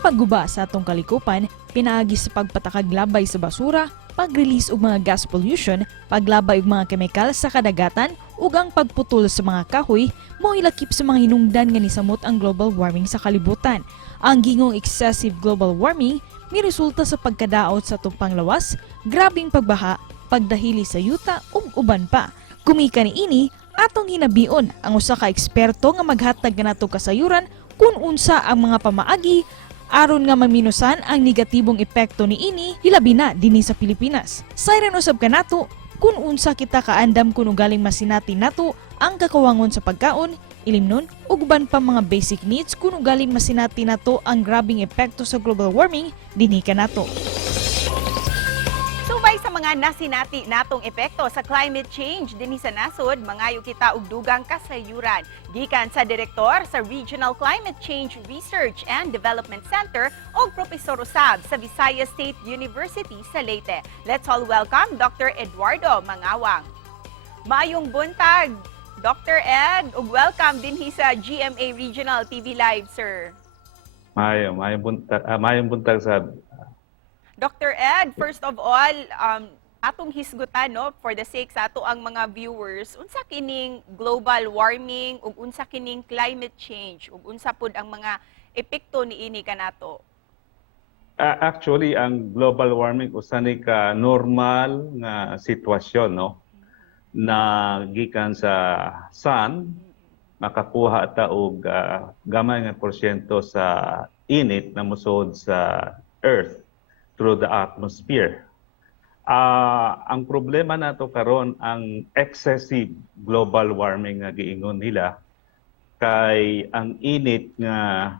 pagguba sa atong kalikupan pinaagi sa pagpatakag labay sa basura, pag-release og mga gas pollution, paglabay og mga kemikal sa kadagatan ug ang pagputol sa mga kahoy mao ilakip sa mga hinungdan nga nisamot ang global warming sa kalibutan. Ang gingong excessive global warming miresulta sa pagkadaot sa atong panglawas, grabing pagbaha, pagdahili sa yuta ug uban pa. Kumika niini atong hinabion ang usa ka eksperto nga maghatag kanato kasayuran kung unsa ang mga pamaagi aron nga maminusan ang negatibong epekto niini hilabi na dinhi sa Pilipinas. Sayran usab kanato kung unsa kita kaandam kun ugaling masinati nato ang kakawangon sa pagkaon, ilimnon ug uban pa mga basic needs kung ugaling masinati nato ang grabing epekto sa global warming dinhi kanato. Subay sa mga nasinati natong epekto sa climate change dinhi sa nasod, mangayo kita og dugang kasayuran gikan sa direktor sa Regional Climate Change Research and Development Center ug profesor usab sa Visayas State University sa Leyte. Let's all welcome Dr. Eduardo Mangawang. Maayong buntag, Dr. Ed, ug welcome dinhi sa GMA Regional TV Live, sir. Maayong buntag sa Dr. Ed, first of all, atong hisgutan no for the sake sa ato ang mga viewers, unsa kining global warming ug unsa kining climate change ug unsa pud ang mga epekto niini kanato? Actually, ang global warming usa ni ka normal nga sitwasyon no na gikan sa sun makakuha ta og gamay nga porsyento sa init na musod sa earth through the atmosphere. Ang problema nato karon ang excessive global warming nga giingon nila kay ang init nga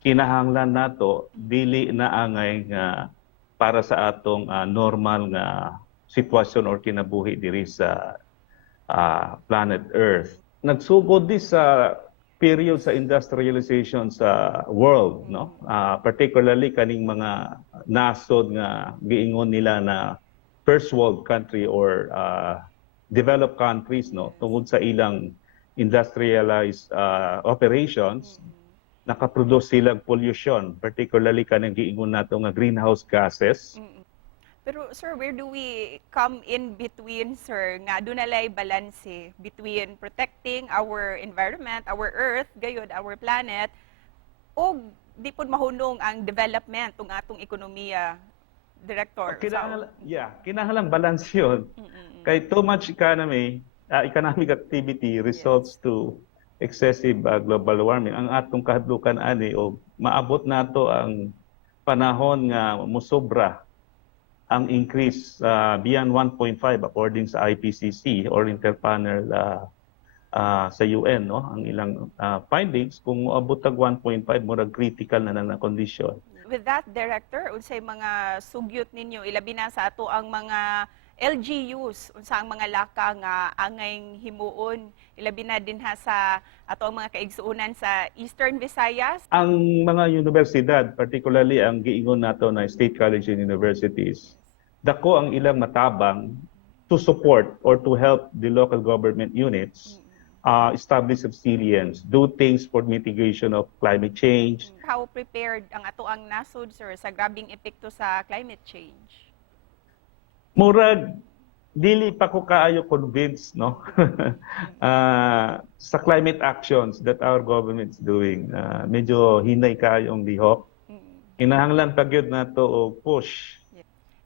kinahanglan nato dili na angay nga para sa atong normal nga sitwasyon or kinabuhi diri sa planet Earth. Nagsugod di sa period sa industrialization sa world, no? Particularly kaning mga nasod nga giingon nila na first world country or developed countries, no? Tungod sa ilang industrialized operations, nakaproduce silang pollution, particularly kanang giingon nato nga greenhouse gases. Pero sir, where do we come in between, sir, nga doon nalay balanse between protecting our environment, our earth, gayud, our planet, o di po mahunong ang development ng atong ekonomiya, Director? Kinahanglan balance yun. Kay too much economic activity results to excessive global warming. Ang atong kahadlukan ani o maabot nato ang panahon nga musobra ang increase beyond 1.5 according sa IPCC or Interpanel sa UN, no? Ang ilang findings kung moabot tag 1.5 murag critical na condition. With that, Director, unsay mga sugyot ninyo ilabi na sa ato ang mga LGUs, unsa ang mga laka nga angay himuon ilabi na din sa ato ang mga kaigsuonan sa Eastern Visayas? Ang mga universidad, particularly ang giingon nato na state college and universities, dako ang ilang matabang to support or to help the local government units establish resilience, do things for mitigation of climate change. How prepared ang ato ang nasod, sir, sa grabing epekto sa climate change? Murag, dili pa ko kaayo convinced, no? Sa climate actions that our government is doing. Medyo hinay kaayong lihok. Kinahanglan pagyud nato og push.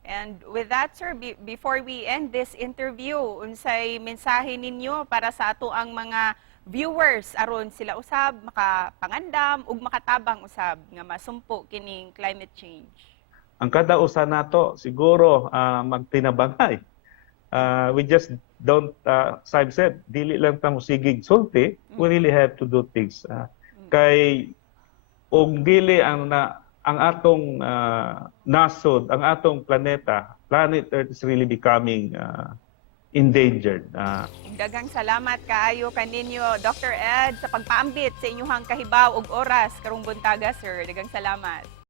And with that, sir, before we end this interview, unsay mensahe ninyo para sa ato ang mga viewers aron sila usab makapangandam ug makatabang usab nga masumpo kining climate change? Ang kada usa nato siguro magtinabangay. We just don't, I've said, dili lang ta mosigig sulti, we really have to do things. Kay og dili ang atong nasod, ang atong planet Earth is really becoming endangered. Daghang salamat kaayo kaninyo, Dr. Ed, sa pagpaambit sa inyong kahibaw ug oras karong buntaga, sir. Daghang salamat.